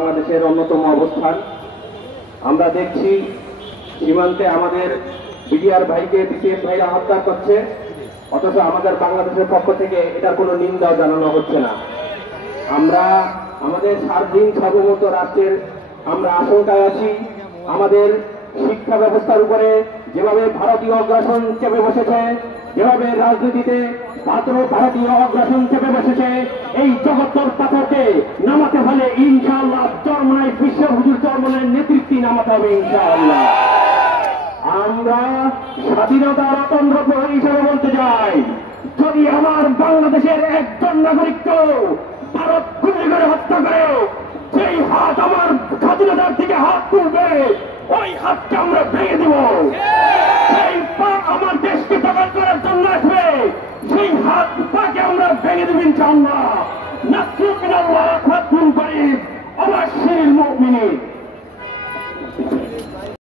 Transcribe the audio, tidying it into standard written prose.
বাংলাদেশের অন্যতম অবস্থান। আমরা দেখছি সীমান্তে আমাদের বিডিআর ভাইকে বিসিএফ ভাইরা হত্যা করছে, অথচ আমাদের বাংলাদেশের পক্ষ থেকে এটার কোনো নিন্দাও জানানো হচ্ছে না। আমরা আমাদের স্বাধীন সার্বভৌম রাষ্ট্রের আমরা আশঙ্কায় আছি। আমাদের শিক্ষা ব্যবস্থার উপরে যেভাবে ভারতীয় অগ্রাসন চেপে বসেছে, যেভাবে রাজনীতিতে ভারতীয় অগ্রাসন চেপে বসেছে, এই জগত্তর পাথরকে নামাতে হলে ইনশাআল্লাহ চরমনায় বিশ্ব হুজুর চরমনায় নেতৃত্বে নামাতে হবে ইনশাআল্লাহ। আমরা স্বাধীনতার অতন্ত্র প্রহরী হিসেবে বলতে চাই, যদি আমার বাংলাদেশের একজন নাগরিককেও ভারত গুলি করে হত্যা করে সেই হাত আমার স্বাধীনতার থেকে হাত তুলবে, ওই হাতকে আমরা ভেঙে দেব। সেই পা আমার দেশকে দখল করার জন্য আসবে, সেই হাত পাকে আমরা ভেঙে দেব ইনশাআল্লাহ। নাসরুল্লাহ ফাতহুল করিম।